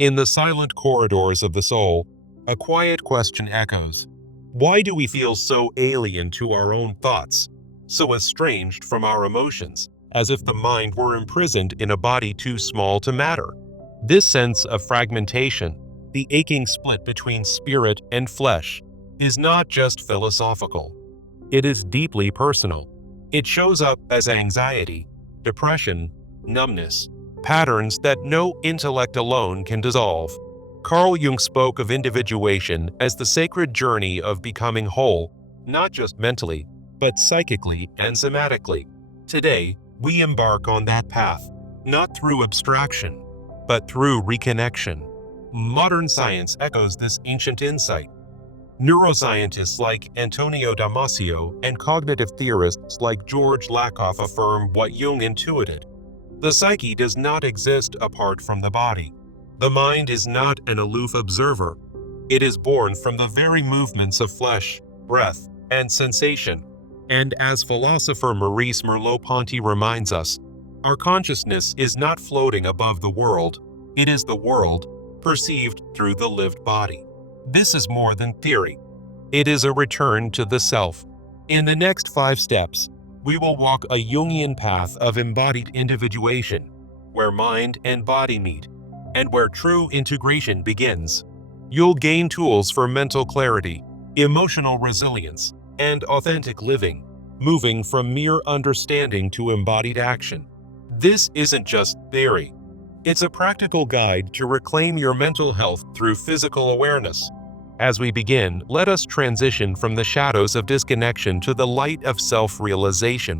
In the silent corridors of the soul, a quiet question echoes. Why do we feel so alien to our own thoughts, so estranged from our emotions, as if the mind were imprisoned in a body too small to matter? This sense of fragmentation, the aching split between spirit and flesh, is not just philosophical. It is deeply personal. It shows up as anxiety, depression, numbness, patterns that no intellect alone can dissolve. Carl Jung spoke of individuation as the sacred journey of becoming whole, not just mentally, but psychically and somatically. Today, we embark on that path, not through abstraction, but through reconnection. Modern science echoes this ancient insight. Neuroscientists like Antonio Damasio and cognitive theorists like George Lakoff affirm what Jung intuited. The psyche does not exist apart from the body. The mind is not an aloof observer. It is born from the very movements of flesh, breath, and sensation. And as philosopher Maurice Merleau-Ponty reminds us, our consciousness is not floating above the world. It is the world, perceived through the lived body. This is more than theory. It is a return to the self. In the next 5 steps, we will walk a Jungian path of embodied individuation, where mind and body meet, and where true integration begins. You'll gain tools for mental clarity, emotional resilience, and authentic living, moving from mere understanding to embodied action. This isn't just theory. It's a practical guide to reclaim your mental health through physical awareness. As we begin, let us transition from the shadows of disconnection to the light of self-realization,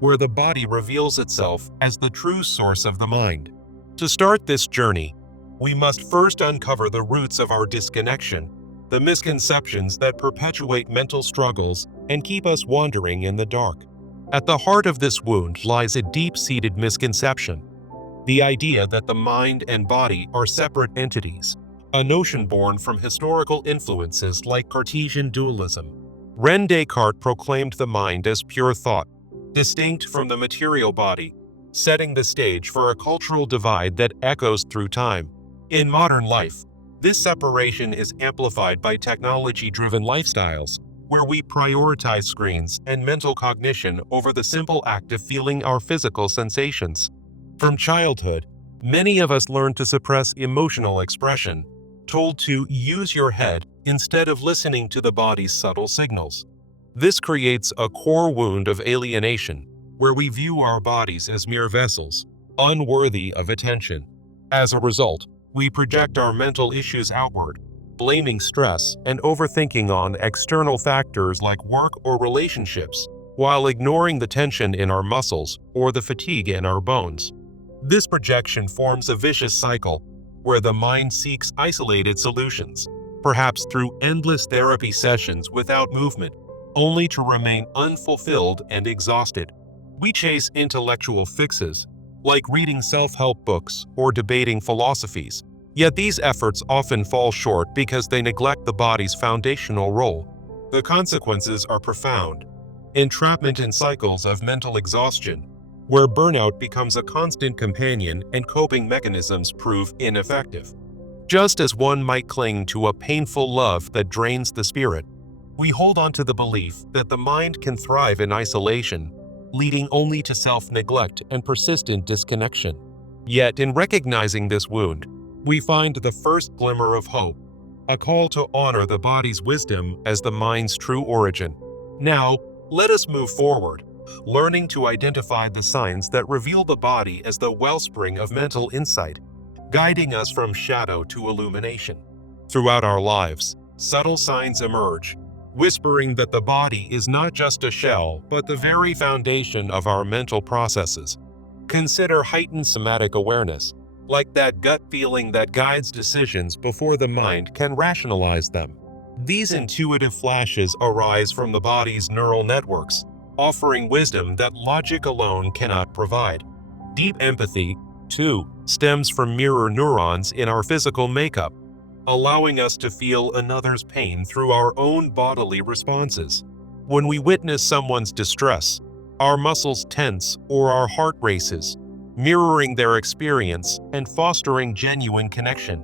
where the body reveals itself as the true source of the mind. To start this journey, we must first uncover the roots of our disconnection, the misconceptions that perpetuate mental struggles and keep us wandering in the dark. At the heart of this wound lies a deep-seated misconception: the idea that the mind and body are separate entities, a notion born from historical influences like Cartesian dualism. René Descartes proclaimed the mind as pure thought, distinct from the material body, setting the stage for a cultural divide that echoes through time. In modern life, this separation is amplified by technology-driven lifestyles, where we prioritize screens and mental cognition over the simple act of feeling our physical sensations. From childhood, many of us learn to suppress emotional expression, told to use your head instead of listening to the body's subtle signals. This creates a core wound of alienation, where we view our bodies as mere vessels, unworthy of attention. As a result, we project our mental issues outward, blaming stress and overthinking on external factors like work or relationships, while ignoring the tension in our muscles or the fatigue in our bones. This projection forms a vicious cycle, where the mind seeks isolated solutions, perhaps through endless therapy sessions without movement, only to remain unfulfilled and exhausted. We chase intellectual fixes, like reading self-help books or debating philosophies, yet these efforts often fall short because they neglect the body's foundational role. The consequences are profound: entrapment in cycles of mental exhaustion, where burnout becomes a constant companion and coping mechanisms prove ineffective. Just as one might cling to a painful love that drains the spirit, we hold on to the belief that the mind can thrive in isolation, leading only to self-neglect and persistent disconnection. Yet, in recognizing this wound, we find the first glimmer of hope, a call to honor the body's wisdom as the mind's true origin. Now, let us move forward, learning to identify the signs that reveal the body as the wellspring of mental insight, guiding us from shadow to illumination. Throughout our lives, subtle signs emerge, whispering that the body is not just a shell, but the very foundation of our mental processes. Consider heightened somatic awareness, like that gut feeling that guides decisions before the mind can rationalize them. These intuitive flashes arise from the body's neural networks, offering wisdom that logic alone cannot provide. Deep empathy, too, stems from mirror neurons in our physical makeup, allowing us to feel another's pain through our own bodily responses. When we witness someone's distress, our muscles tense or our heart races, mirroring their experience and fostering genuine connection.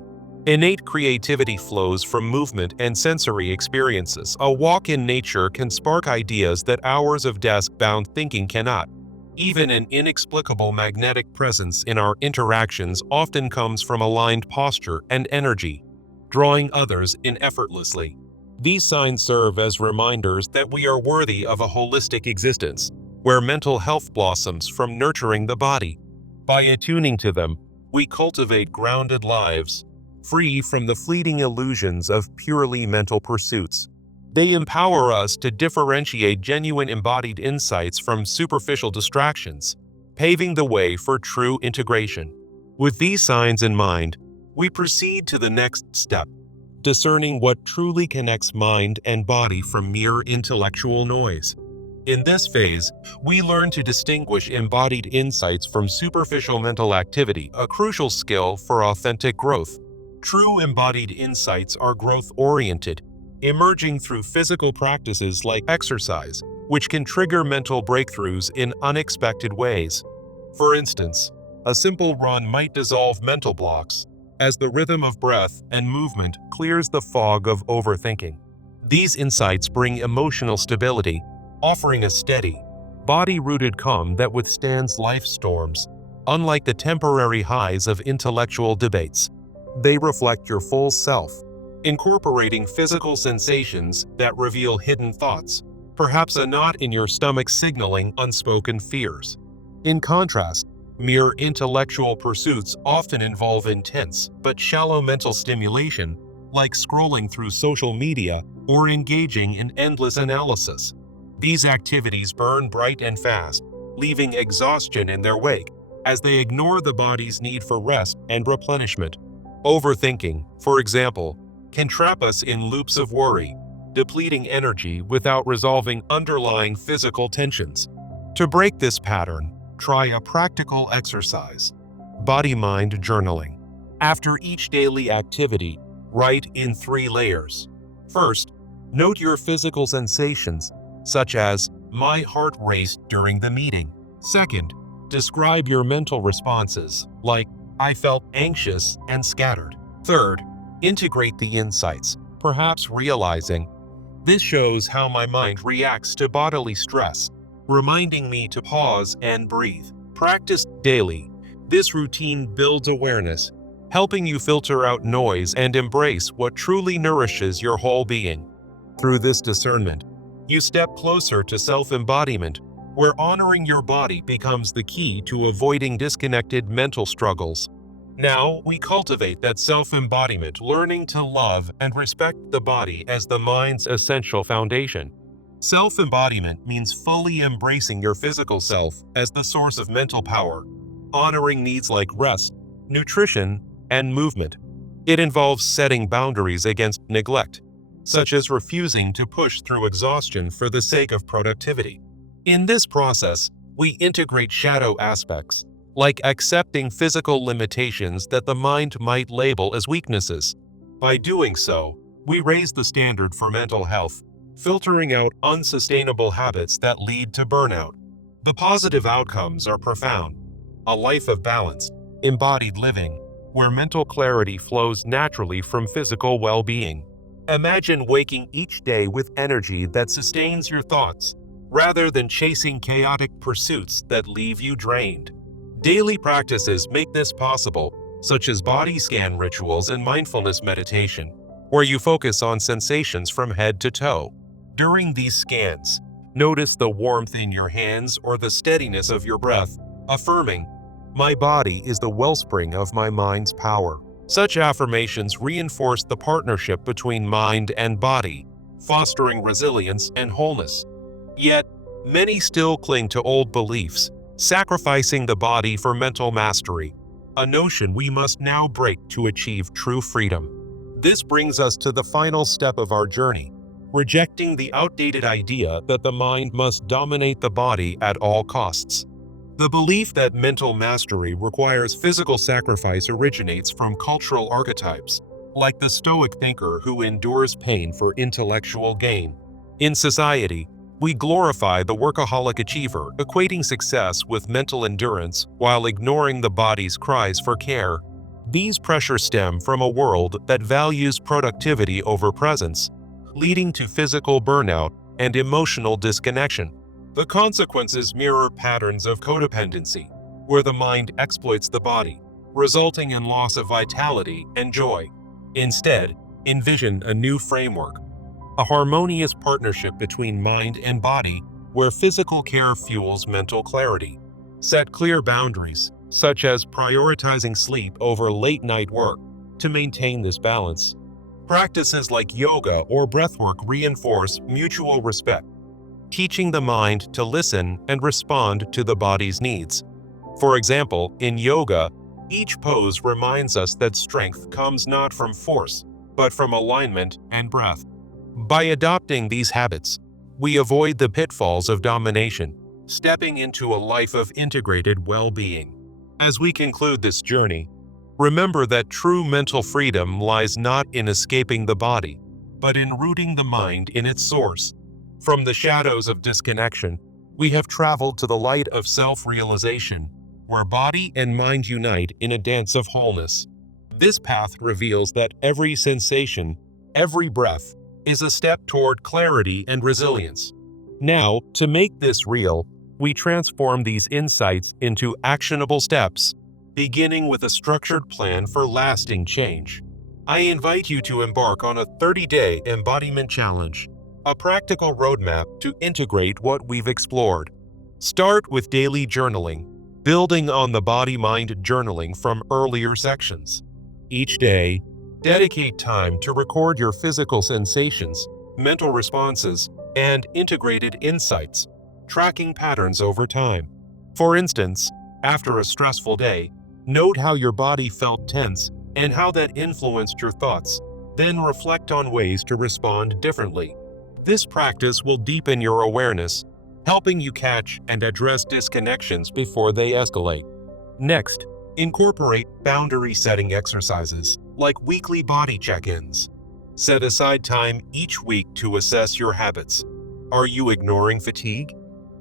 Innate creativity flows from movement and sensory experiences. A walk in nature can spark ideas that hours of desk-bound thinking cannot. Even an inexplicable magnetic presence in our interactions often comes from aligned posture and energy, drawing others in effortlessly. These signs serve as reminders that we are worthy of a holistic existence, where mental health blossoms from nurturing the body. By attuning to them, we cultivate grounded lives, free from the fleeting illusions of purely mental pursuits. They empower us to differentiate genuine embodied insights from superficial distractions, paving the way for true integration. With these signs in mind, we proceed to the next step, discerning what truly connects mind and body from mere intellectual noise. In this phase, we learn to distinguish embodied insights from superficial mental activity, a crucial skill for authentic growth. True embodied insights are growth-oriented, emerging through physical practices like exercise, which can trigger mental breakthroughs in unexpected ways. For instance, a simple run might dissolve mental blocks, as the rhythm of breath and movement clears the fog of overthinking. These insights bring emotional stability, offering a steady, body-rooted calm that withstands life's storms. Unlike the temporary highs of intellectual debates, they reflect your full self, incorporating physical sensations that reveal hidden thoughts, perhaps a knot in your stomach signaling unspoken fears. In contrast, mere intellectual pursuits often involve intense but shallow mental stimulation, like scrolling through social media or engaging in endless analysis. These activities burn bright and fast, leaving exhaustion in their wake, as they ignore the body's need for rest and replenishment. Overthinking, for example, can trap us in loops of worry, depleting energy without resolving underlying physical tensions. To break this pattern, try a practical exercise: body-mind journaling. After each daily activity, write in 3 layers. First, note your physical sensations, such as, "My heart raced during the meeting." Second, describe your mental responses, like, "I felt anxious and scattered." Third, integrate the insights, perhaps realizing, "This shows how my mind reacts to bodily stress," reminding me to pause and breathe. Practice daily. This routine builds awareness, helping you filter out noise and embrace what truly nourishes your whole being. Through this discernment, you step closer to self-embodiment, where honoring your body becomes the key to avoiding disconnected mental struggles. Now, we cultivate that self-embodiment, learning to love and respect the body as the mind's essential foundation. Self-embodiment means fully embracing your physical self as the source of mental power, honoring needs like rest, nutrition, and movement. It involves setting boundaries against neglect, such as refusing to push through exhaustion for the sake of productivity. In this process, we integrate shadow aspects, like accepting physical limitations that the mind might label as weaknesses. By doing so, we raise the standard for mental health, filtering out unsustainable habits that lead to burnout. The positive outcomes are profound: a life of balance, embodied living, where mental clarity flows naturally from physical well-being. Imagine waking each day with energy that sustains your thoughts, rather than chasing chaotic pursuits that leave you drained. Daily practices make this possible, such as body scan rituals and mindfulness meditation, where you focus on sensations from head to toe. During these scans, notice the warmth in your hands or the steadiness of your breath, affirming, "My body is the wellspring of my mind's power." Such affirmations reinforce the partnership between mind and body, fostering resilience and wholeness. Yet, many still cling to old beliefs, sacrificing the body for mental mastery, a notion we must now break to achieve true freedom. This brings us to the final step of our journey, rejecting the outdated idea that the mind must dominate the body at all costs. The belief that mental mastery requires physical sacrifice originates from cultural archetypes, like the Stoic thinker who endures pain for intellectual gain. In society, we glorify the workaholic achiever, equating success with mental endurance while ignoring the body's cries for care. These pressures stem from a world that values productivity over presence, leading to physical burnout and emotional disconnection. The consequences mirror patterns of codependency, where the mind exploits the body, resulting in loss of vitality and joy. Instead, envision a new framework, a harmonious partnership between mind and body where physical care fuels mental clarity. Set clear boundaries, such as prioritizing sleep over late-night work, to maintain this balance. Practices like yoga or breathwork reinforce mutual respect, teaching the mind to listen and respond to the body's needs. For example, in yoga, each pose reminds us that strength comes not from force, but from alignment and breath. By adopting these habits, we avoid the pitfalls of domination, stepping into a life of integrated well-being. As we conclude this journey, remember that true mental freedom lies not in escaping the body, but in rooting the mind in its source. From the shadows of disconnection, we have traveled to the light of self-realization, where body and mind unite in a dance of wholeness. This path reveals that every sensation, every breath, is a step toward clarity and resilience. Now, to make this real, we transform these insights into actionable steps, beginning with a structured plan for lasting change. I invite you to embark on a 30-day embodiment challenge, a practical roadmap to integrate what we've explored. Start with daily journaling, building on the body-mind journaling from earlier sections. Each day, dedicate time to record your physical sensations, mental responses, and integrated insights, tracking patterns over time. For instance, after a stressful day, note how your body felt tense and how that influenced your thoughts. Then reflect on ways to respond differently. This practice will deepen your awareness, helping you catch and address disconnections before they escalate. Next, incorporate boundary-setting exercises like weekly body check-ins. Set aside time each week to assess your habits. Are you ignoring fatigue?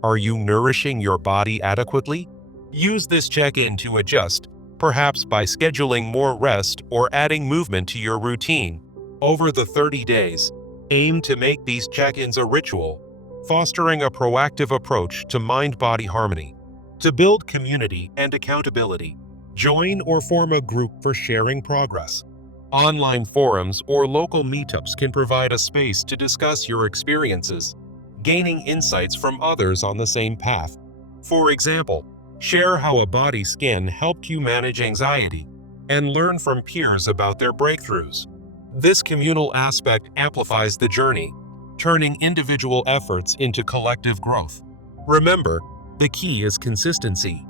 Are you nourishing your body adequately? Use this check-in to adjust, perhaps by scheduling more rest or adding movement to your routine. Over the 30 days, aim to make these check-ins a ritual, fostering a proactive approach to mind-body harmony. To build community and accountability, join or form a group for sharing progress. Online forums or local meetups can provide a space to discuss your experiences, gaining insights from others on the same path. For example, share how a body scan helped you manage anxiety, and learn from peers about their breakthroughs. This communal aspect amplifies the journey, turning individual efforts into collective growth. Remember, the key is consistency.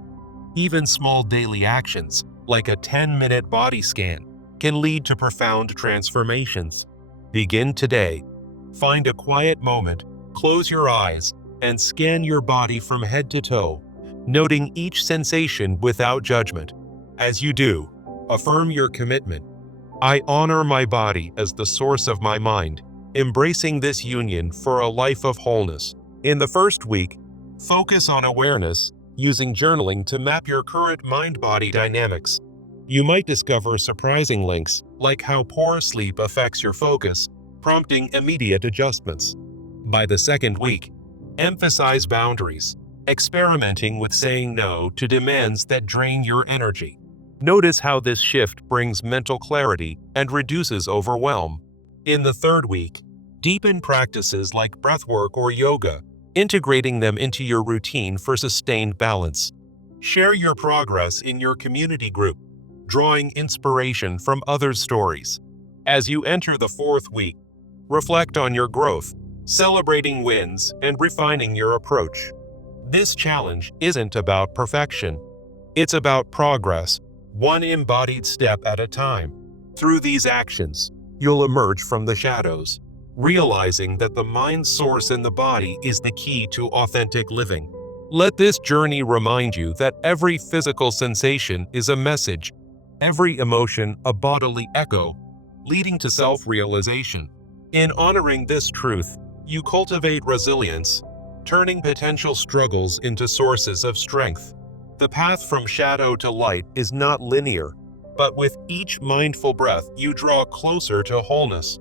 Even small daily actions, like a 10-minute body scan, can lead to profound transformations. Begin today. Find a quiet moment, close your eyes, and scan your body from head to toe, noting each sensation without judgment. As you do, affirm your commitment. I honor my body as the source of my mind, embracing this union for a life of wholeness. In the first week, focus on awareness, using journaling to map your current mind-body dynamics. You might discover surprising links, like how poor sleep affects your focus, prompting immediate adjustments. By the second week, emphasize boundaries, experimenting with saying no to demands that drain your energy. Notice how this shift brings mental clarity and reduces overwhelm. In the third week, deepen practices like breathwork or yoga, integrating them into your routine for sustained balance. Share your progress in your community group, drawing inspiration from others' stories. As you enter the fourth week, reflect on your growth, celebrating wins and refining your approach. This challenge isn't about perfection. It's about progress, one embodied step at a time. Through these actions, you'll emerge from the shadows, realizing that the mind's source in the body is the key to authentic living. Let this journey remind you that every physical sensation is a message, every emotion a bodily echo, leading to self-realization. In honoring this truth, you cultivate resilience, turning potential struggles into sources of strength. The path from shadow to light is not linear, but with each mindful breath, you draw closer to wholeness.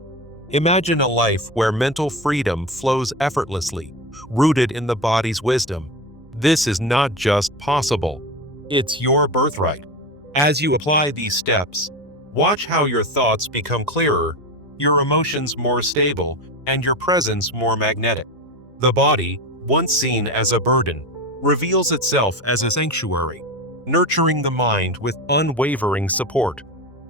Imagine a life where mental freedom flows effortlessly, rooted in the body's wisdom. This is not just possible, it's your birthright. As you apply these steps, watch how your thoughts become clearer, your emotions more stable, and your presence more magnetic. The body, once seen as a burden, reveals itself as a sanctuary, nurturing the mind with unwavering support.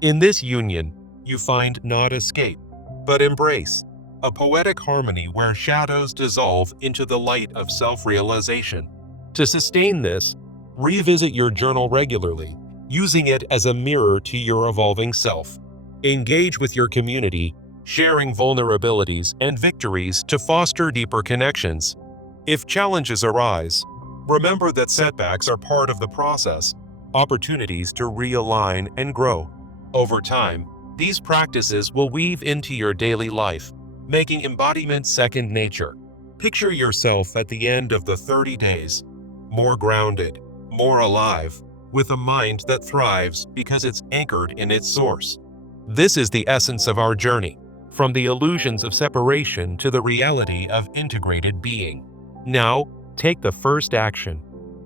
In this union, you find not escape, but embrace, a poetic harmony where shadows dissolve into the light of self-realization. To sustain this, revisit your journal regularly, using it as a mirror to your evolving self. Engage with your community, sharing vulnerabilities and victories to foster deeper connections. If challenges arise, remember that setbacks are part of the process, opportunities to realign and grow. Over time, these practices will weave into your daily life, making embodiment second nature. Picture yourself at the end of the 30 days, more grounded, more alive, with a mind that thrives because it's anchored in its source. This is the essence of our journey, from the illusions of separation to the reality of integrated being. Now, take the first action.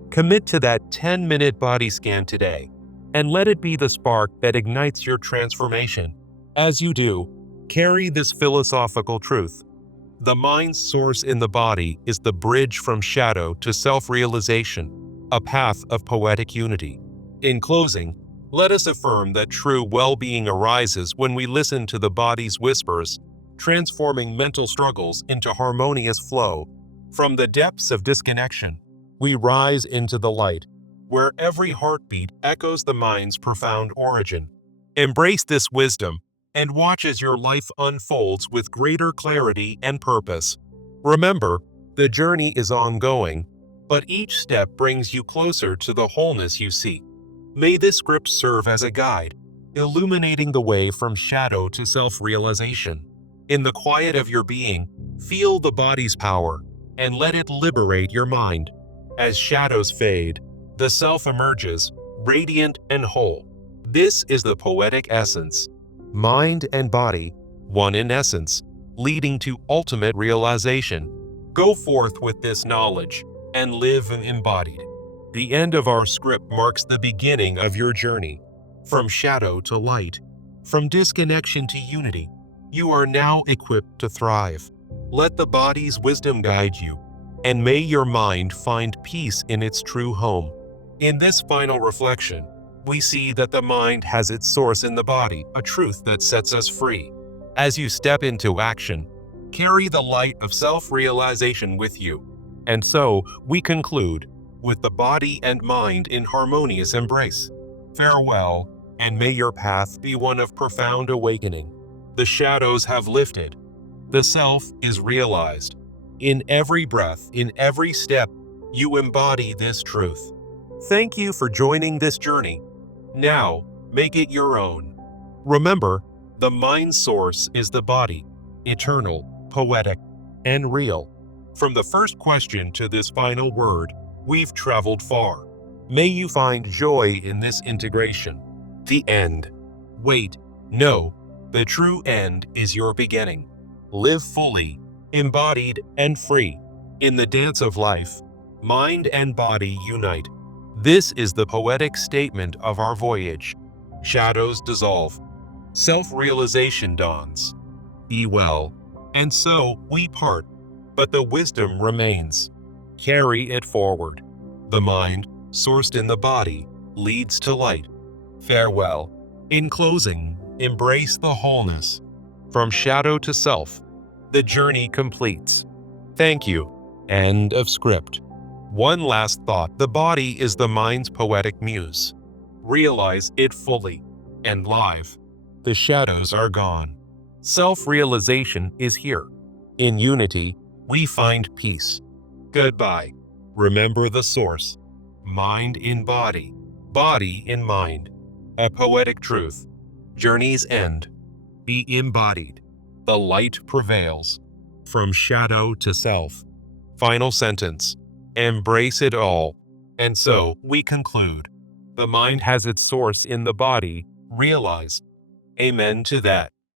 Commit to that 10-minute body scan today, and let it be the spark that ignites your transformation. As you do, carry this philosophical truth. The mind's source in the body is the bridge from shadow to self-realization, a path of poetic unity. In closing, let us affirm that true well-being arises when we listen to the body's whispers, transforming mental struggles into harmonious flow. From the depths of disconnection, we rise into the light, where every heartbeat echoes the mind's profound origin. Embrace this wisdom and watch as your life unfolds with greater clarity and purpose. Remember, the journey is ongoing, but each step brings you closer to the wholeness you seek. May this script serve as a guide, illuminating the way from shadow to self-realization. In the quiet of your being, feel the body's power and let it liberate your mind. As shadows fade, the self emerges, radiant and whole. This is the poetic essence. Mind and body, one in essence, leading to ultimate realization. Go forth with this knowledge and live embodied. The end of our script marks the beginning of your journey. From shadow to light, from disconnection to unity, you are now equipped to thrive. Let the body's wisdom guide you, and may your mind find peace in its true home. In this final reflection, we see that the mind has its source in the body, a truth that sets us free. As you step into action, carry the light of self-realization with you. And so, we conclude with the body and mind in harmonious embrace. Farewell, and may your path be one of profound awakening. The shadows have lifted. The self is realized. In every breath, in every step, you embody this truth. Thank you for joining this journey. Now, make it your own. Remember, the mind source is the body, eternal, poetic, and real. From the first question to this final word, we've traveled far. May you find joy in this integration. The end. Wait, no, the true end is your beginning. Live fully, embodied and free. In the dance of life, mind and body unite. This is the poetic statement of our voyage. Shadows dissolve. Self-realization dawns. Be well. And so we part, but the wisdom remains. Carry it forward. The mind, sourced in the body, leads to light. Farewell. In closing, embrace the wholeness. From shadow to self, the journey completes. Thank you. End of script. One last thought. The body is the mind's poetic muse. Realize it fully and live. The shadows are gone. Self-realization is here. In unity, we find peace. Goodbye. Remember the source. Mind in body, body in mind. A poetic truth. Journeys end. Be embodied. The light prevails. From shadow to self. Final sentence. Embrace it all. And so, we conclude. The mind has its source in the body, realize. Amen to that.